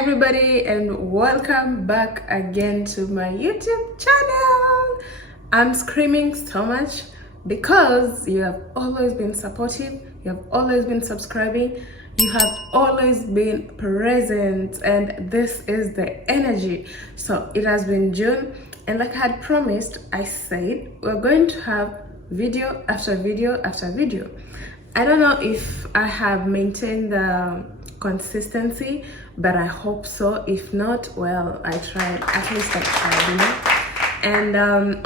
everybody, and welcome back again to my YouTube channel. I'm screaming so much because you have always been supportive, you have always been subscribing, you have always been present, and this is the energy. So it has been June, and like I had promised, I said we're going to have video after video after video. I don't know if I have maintained the consistency, but I hope so. If not, well, I tried. At least I tried, you know. And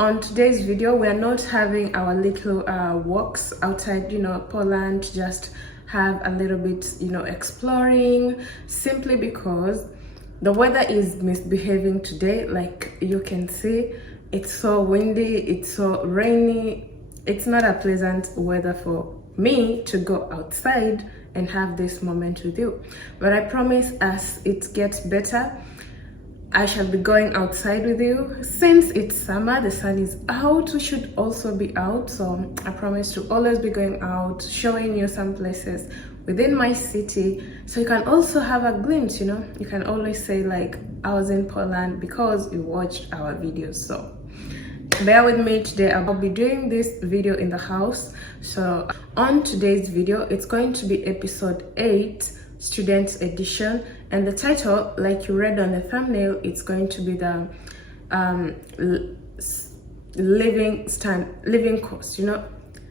on today's video, we are not having our little walks outside, you know, Poland. Just have a little bit, you know, exploring, simply because the weather is misbehaving today. Like you can see, it's so windy, it's so rainy. It's not a pleasant weather for me to go outside and have this moment with you, but I promise as it gets better, I shall be going outside with you. Since it's summer, the sun is out, we should also be out, so I promise to always be going out, showing you some places within my city, so you can also have a glimpse, you know. You can always say like, I was in Poland because you watched our videos. So bear with me today. I'll be doing this video in the house. So on today's video, it's going to be episode 8, students edition, and the title, like you read on the thumbnail, it's going to be the living cost. You know,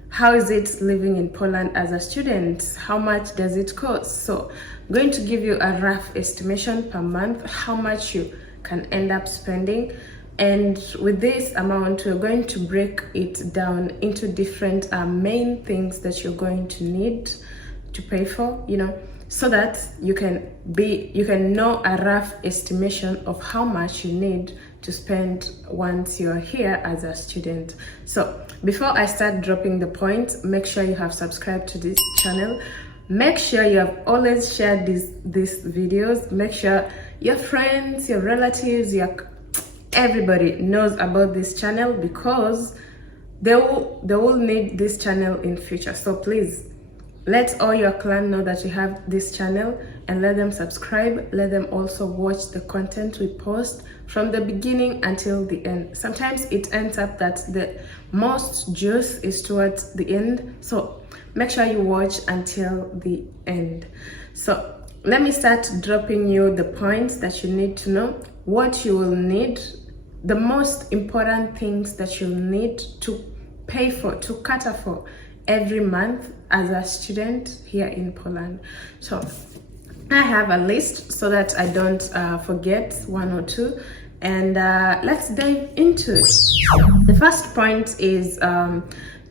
how is it living in Poland as a student? How much does it cost? So I'm going to give you a rough estimation per month how much you can end up spending. And with this amount, we're going to break it down into different main things that you're going to need to pay for, you know, so that you can know a rough estimation of how much you need to spend once you're here as a student. So before I start dropping the points, make sure you have subscribed to this channel. Make sure you have always shared these videos. Make sure your friends, your relatives, everybody knows about this channel, because they will need this channel in future. So please let all your clan know that you have this channel, and let them subscribe. Let them also watch the content we post from the beginning until the end. Sometimes it ends up that the most juice is towards the end, so make sure you watch until the end. So let me start dropping you the points that you need to know, what you will need, the most important things that you need to pay for, to cater for every month as a student here in Poland. So I have a list so that I don't forget one or two, and let's dive into it. The first point is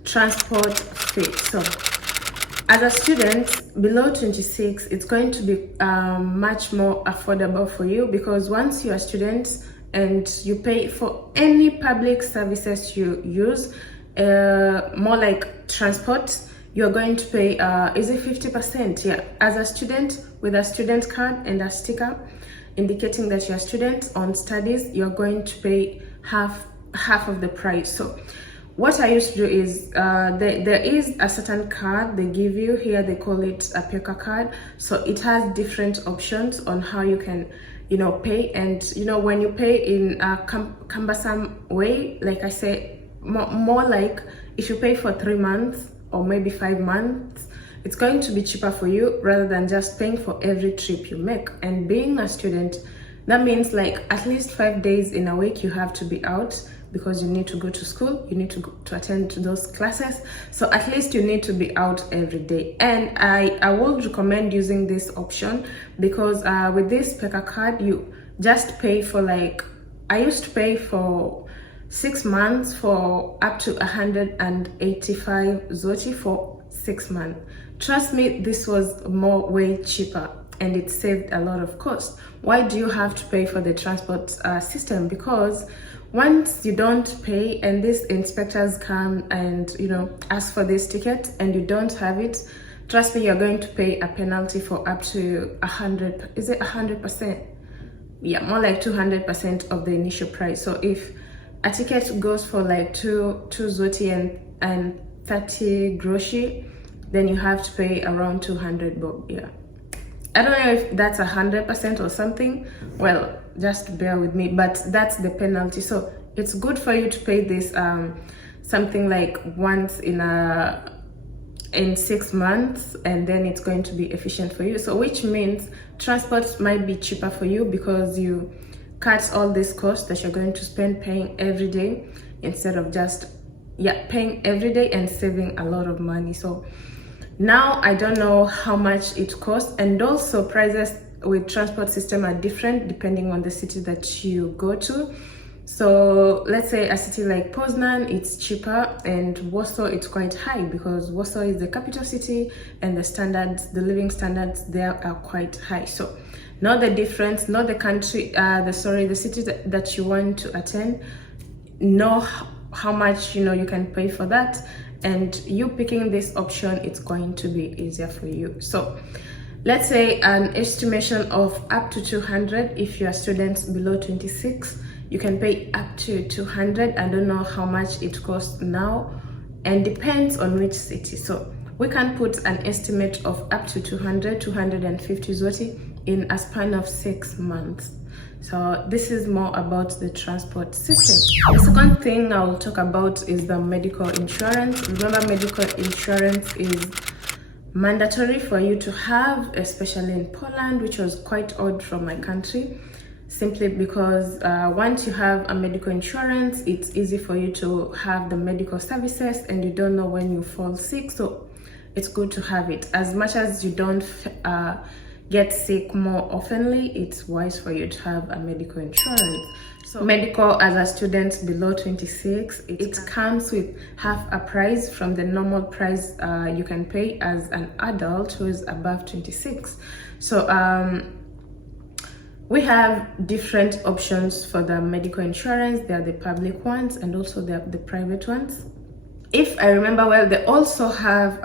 transport fee. So as a student below 26, it's going to be much more affordable for you, because once you're a student and you pay for any public services you use, more like transport, you're going to pay, is it 50%? Yeah, as a student with a student card and a sticker indicating that you're a student on studies, you're going to pay half of the price. So what I used to do is, there is a certain card they give you here, they call it a PECA card. So it has different options on how you can, you know, pay. And you know, when you pay in a cumbersome way, like I say, more like if you pay for 3 months or maybe 5 months, it's going to be cheaper for you rather than just paying for every trip you make. And being a student, that means like at least 5 days in a week you have to be out, because you need to go to school, you need to go to attend to those classes. So at least you need to be out every day. And I would recommend using this option, because with this PECA card, you just pay for, like, I used to pay for 6 months for up to 185 zloty for 6 months. Trust me, this was way cheaper, and it saved a lot of cost. Why do you have to pay for the transport system? Because once you don't pay and these inspectors come and, you know, ask for this ticket and you don't have it, trust me, you're going to pay a penalty for up to 100, is it 100%? Yeah, more like 200% of the initial price. So if a ticket goes for like 2 zloty and 30 groszy, then you have to pay around 200 bob. Yeah, I don't know if that's 100% or something. Well, just bear with me, but that's the penalty. So it's good for you to pay this something like once in 6 months, and then it's going to be efficient for you. So which means transport might be cheaper for you because you cut all this cost that you're going to spend paying every day, instead of just paying every day and saving a lot of money. So now I don't know how much it costs, and also prices with transport system are different depending on the city that you go to. So let's say a city like Poznan, it's cheaper, and Warsaw, it's quite high because Warsaw is the capital city and the living standards there are quite high. So not the difference, not the country, the city that you want to attend, know how much you can pay for that, and you picking this option, it's going to be easier for you. So let's say an estimation of up to 200. If you are students below 26, you can pay up to 200. I don't know how much it costs now, and depends on which city. So we can put an estimate of up to 250 zloty in a span of 6 months. So this is more about the transport system. The second thing I will talk about is the medical insurance. Remember, medical insurance is mandatory for you to have, especially in Poland, which was quite odd from my country, simply because once you have a medical insurance, it's easy for you to have the medical services, and you don't know when you fall sick. So it's good to have it. As much as you don't get sick more oftenly, it's wise for you to have a medical insurance. So medical, as a student below 26, it comes with half a price from the normal price you can pay as an adult who is above 26. So we have different options for the medical insurance. There are the public ones, and also there are the private ones. If I remember well, they also have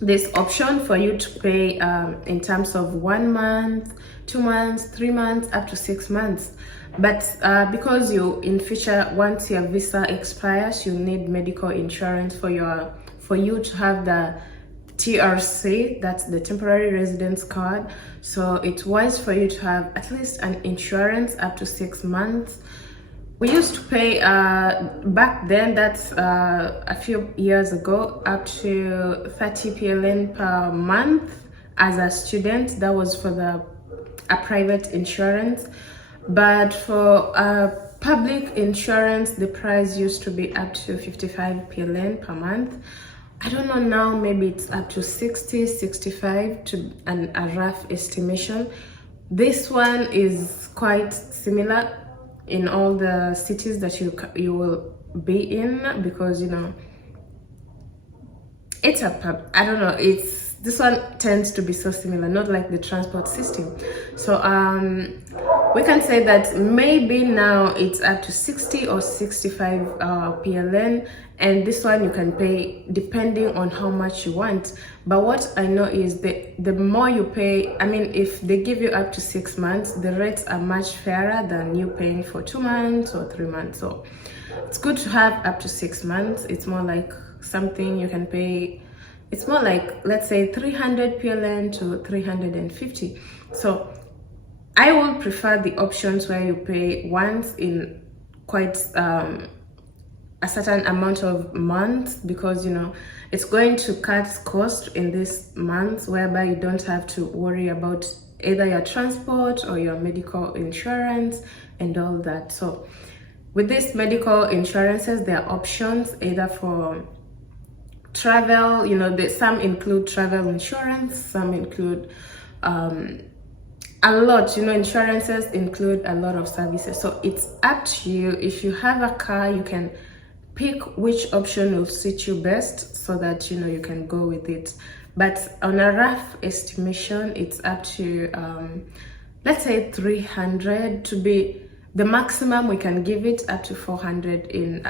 this option for you to pay in terms of 1 month, 2 months, 3 months, up to 6 months. But because in future, once your visa expires, you need medical insurance for you to have the TRC, that's the temporary residence card. So it's wise for you to have at least an insurance up to 6 months. We used to pay back then, that's a few years ago, up to 30 PLN per month as a student. That was for a private insurance. But for public insurance, the price used to be up to 55 PLN per month. I don't know now, maybe it's up to 60, 65 to a rough estimation. This one is quite similar in all the cities that you will be in, because it's I don't know, this one tends to be so similar, not like the transport system. So we can say that maybe now it's up to 60 or 65 PLN, and this one you can pay depending on how much you want. But what I know is the more you pay, I mean, if they give you up to 6 months, the rates are much fairer than you paying for 2 months or 3 months. So it's good to have up to 6 months. It's more like something you can pay. It's more like, let's say, 300 PLN to 350. So I will prefer the options where you pay once in quite a certain amount of months, because it's going to cut cost in this month, whereby you don't have to worry about either your transport or your medical insurance and all that. So with these medical insurances, there are options either for travel, some include travel insurance, some include a lot, insurances include a lot of services. So it's up to you. If you have a car, you can pick which option will suit you best, so that you can go with it. But on a rough estimation, it's up to let's say 300 to be the maximum. We can give it up to 400 in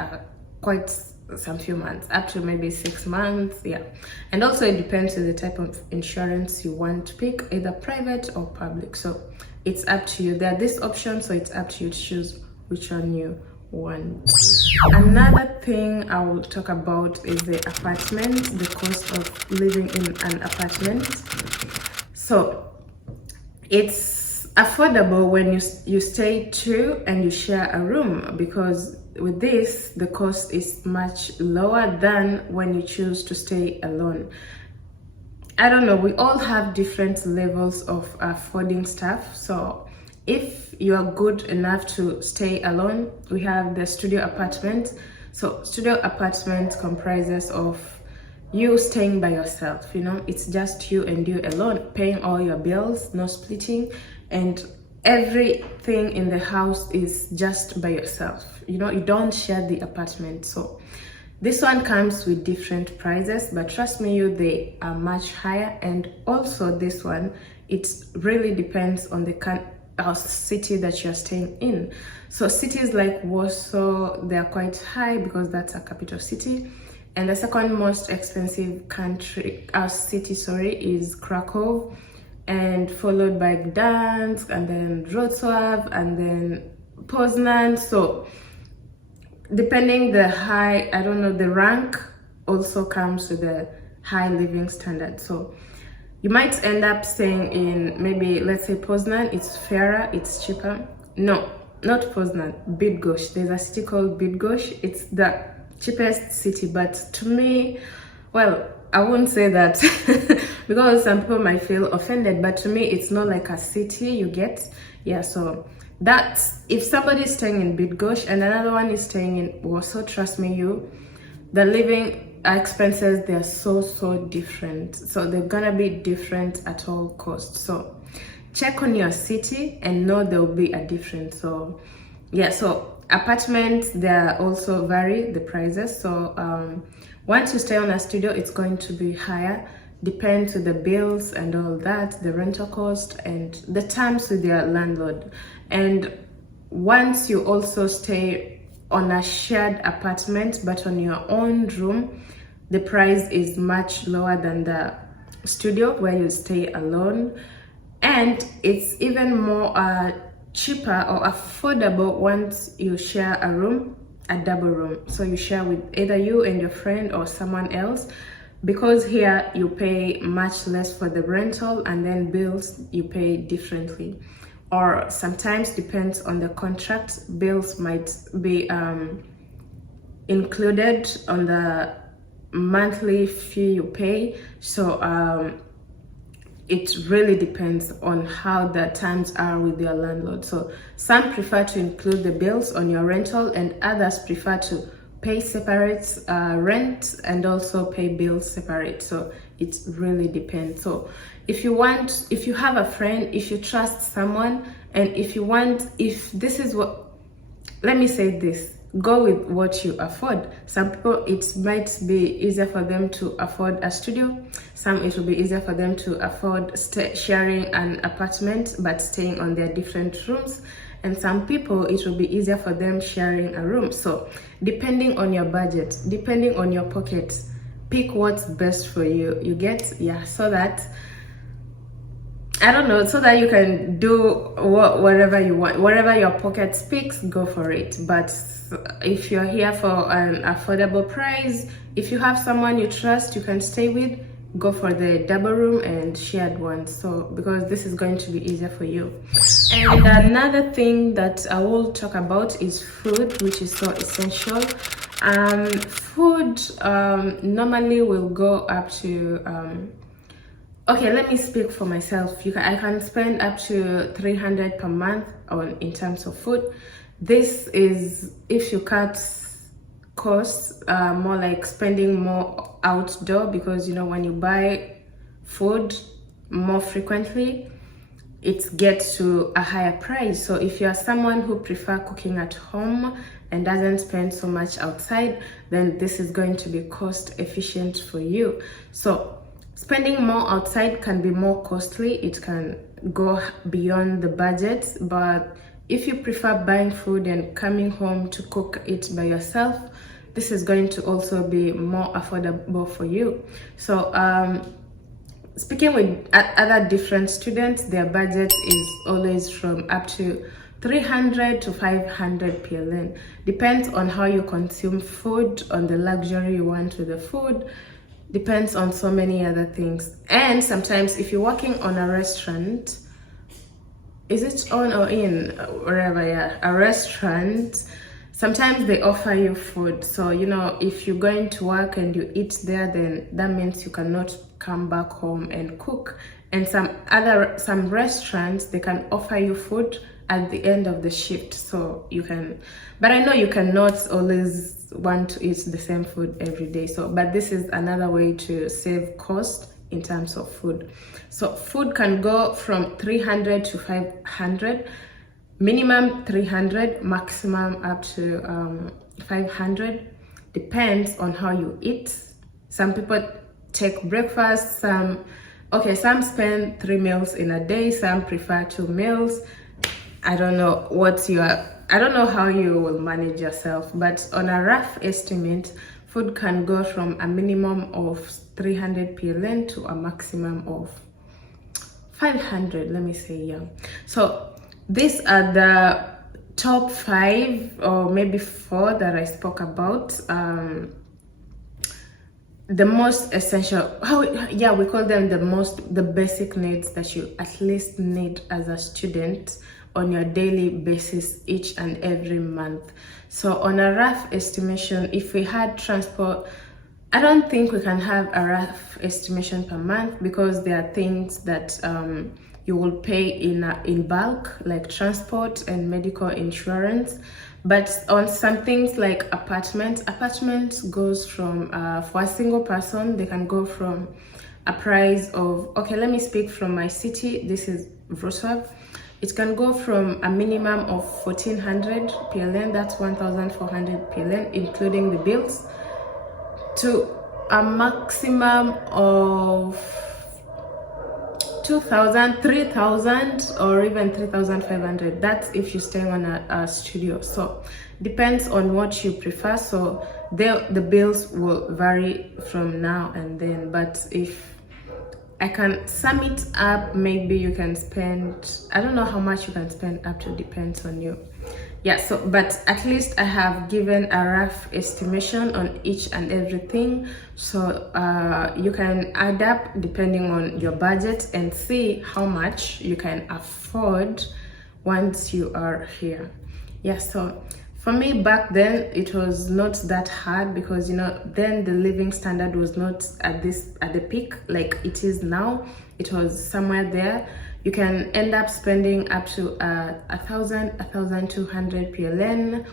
quite some few months, up to maybe 6 months. And also it depends on the type of insurance you want to pick, either private or public. So it's up to you. There are these options, so it's up to you to choose which one you want. Another thing I will talk about is the apartment, the cost of living in an apartment. So it's affordable when you stay two and you share a room, because with this the cost is much lower than when you choose to stay alone. I don't know, we all have different levels of affording stuff. So if you are good enough to stay alone, we have the studio apartment. So studio apartment comprises of you staying by yourself, you know, it's just you and you alone, paying all your bills, no splitting, and everything in the house is just by yourself, you know, you don't share the apartment. So this one comes with different prices, but trust me, they are much higher. And also this one, it really depends on the city that you're staying in. So cities like Warsaw, they are quite high because that's a capital city. And the second most expensive city is Krakow, and followed by Gdansk, and then Wrocław, and then Poznan. So depending the the rank also comes with the high living standard. So you might end up staying in, maybe let's say Poznan, it's fairer, it's cheaper. No, not Poznan, Bydgoszcz. There's a city called Bydgoszcz. It's the cheapest city, but to me, well, I wouldn't say that because some people might feel offended, but to me it's not like a city, you get. Yeah, so that's if somebody is staying in Bydgoszcz and another one is staying in Warsaw, trust me, the living expenses, they're so different. So they're gonna be different at all costs. So check on your city and know there will be a difference. So yeah, so apartments, they also vary the prices. So once you stay on a studio, it's going to be higher, depends on the bills and all that, the rental cost and the terms with your landlord. And once you also stay on a shared apartment but on your own room, the price is much lower than the studio where you stay alone, and it's even more cheaper or affordable once you share a room, a double room. So you share with either you and your friend or someone else, because here you pay much less for the rental and then bills you pay differently. Or sometimes, depends on the contract, bills might be included on the monthly fee you pay. So it really depends on how the terms are with your landlord. So some prefer to include the bills on your rental, and others prefer to pay separate rent and also pay bills separate. So it really depends. So if you have a friend, if you trust someone, and if this is what, let me say this, go with what you afford. Some people, it might be easier for them to afford a studio. Some, it will be easier for them to afford sharing an apartment but staying on their different rooms. And some people, it will be easier for them sharing a room. So depending on your budget, depending on your pocket, pick what's best for you. You get, yeah, so that, I don't know, so that you can do whatever you want, whatever your pocket speaks, go for it. But if you're here for an affordable price, if you have someone you trust you can stay with, go for the double room and shared one. So because this is going to be easier for you. And another thing that I will talk about is food, which is so essential. Food normally will go up to okay, let me speak for myself. I can spend up to 300 per month in terms of food. This is if you cut costs, more like spending more outdoor, because you know when you buy food more frequently, it gets to a higher price. So if you are someone who prefer cooking at home and doesn't spend so much outside, then this is going to be cost efficient for you. So spending more outside can be more costly, it can go beyond the budget. But if you prefer buying food and coming home to cook it by yourself, this is going to also be more affordable for you. So speaking with other different students, their budget is always from up to 300 to 500 PLN. Depends on how you consume food, on the luxury you want with the food. depends on so many other things. And sometimes if you're working on a restaurant, is it on or in, wherever, yeah, a restaurant, sometimes they offer you food. So if you're going to work and you eat there, then that means you cannot come back home and cook. And some restaurants, they can offer you food at the end of the shift, so you can, but I know you cannot always want to eat the same food every day. So but this is another way to save cost in terms of food. So food can go from 300 to 500, minimum 300, maximum up to 500, depends on how you eat. Some people take breakfast, some spend 3 meals in a day, some prefer 2 meals. I don't know how you will manage yourself, but on a rough estimate, food can go from a minimum of 300 PLN to a maximum of 500, let me say, yeah. So these are the top 5 or maybe 4 that I spoke about. The most essential, we call them the basic needs that you at least need as a student on your daily basis each and every month. So on a rough estimation, if we had transport, I don't think we can have a rough estimation per month, because there are things that you will pay in bulk, like transport and medical insurance. But on some things like apartment goes from, for a single person, they can go from a price of, let me speak from my city, this is Wrocław. It can go from a minimum of 1400 PLN, that's 1400 PLN, including the bills, to a maximum of 2,000, 3,000, or even 3,500. That's if you're staying on a studio. So depends on what you prefer. So the bills will vary from now and then. But if I can sum it up, maybe you can spend, I don't know how much you can spend up to, depends on you. Yeah, so but at least I have given a rough estimation on each and everything, so you can add up depending on your budget and see how much you can afford once you are here. Yeah, so for me back then it was not that hard, because then the living standard was not at the peak like it is now. It was somewhere there. You can end up spending up to 1,200 PLN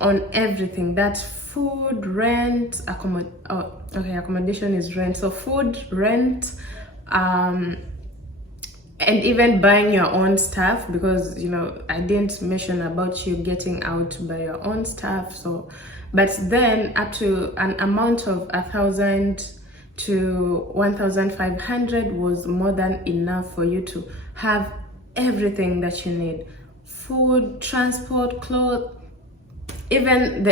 on everything. That's food, rent, accommodation is rent. So food, rent, and even buying your own stuff, because I didn't mention about you getting out to buy your own stuff. So, but then up to an amount of 1,000 to 1,500 was more than enough for you to have everything that you need: food, transport, clothes, even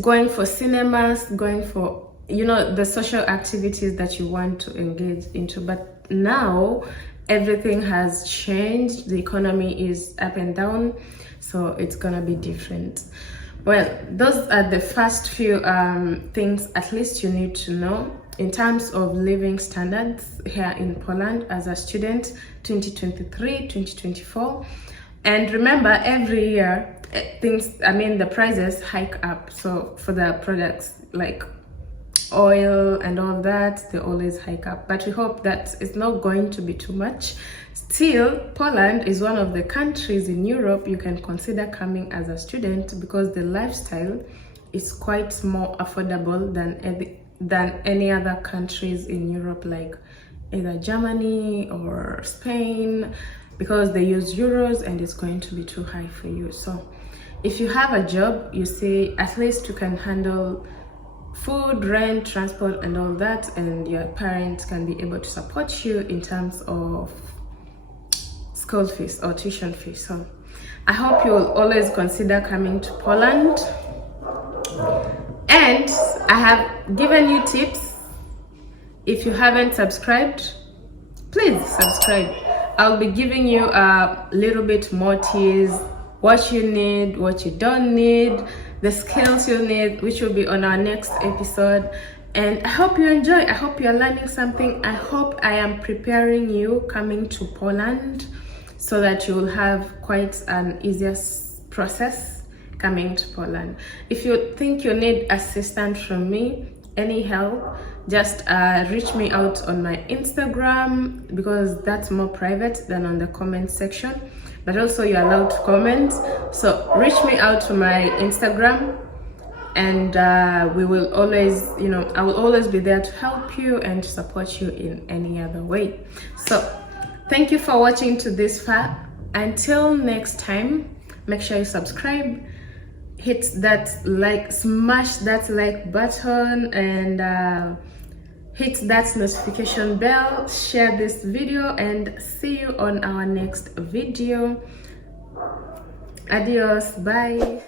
going for cinemas, going for the social activities that you want to engage into. But now everything has changed, the economy is up and down, so it's gonna be different. Well, those are the first few things at least you need to know in terms of living standards here in Poland as a student, 2023-2024. And remember, every year the prices hike up. So for the products like oil and all that, they always hike up, but we hope that it's not going to be too much. Still, Poland is one of the countries in Europe you can consider coming as a student, because the lifestyle is quite more affordable than any other countries in Europe, like either Germany or Spain, because they use euros and it's going to be too high for you. So if you have a job, you see, at least you can handle food, rent, transport and all that, and your parents can be able to support you in terms of school fees or tuition fees. So I hope you will always consider coming to Poland. And I have given you tips. If you haven't subscribed, please subscribe. I'll be giving you a little bit more tips, what you need, what you don't need, the skills you need, which will be on our next episode. And I hope you enjoy. I hope you're learning something. I hope I am preparing you coming to Poland so that you will have quite an easier process coming to Poland. If you think you need assistance from me, any help, just reach me out on my Instagram, because that's more private than on the comment section, but also you're allowed to comment. So reach me out to my Instagram, and we will always, I will always be there to help you and to support you in any other way. So thank you for watching to this far. Until next time, make sure you subscribe, hit that like, smash that like button, and hit that notification bell, share this video, and see you on our next video. Adios, bye.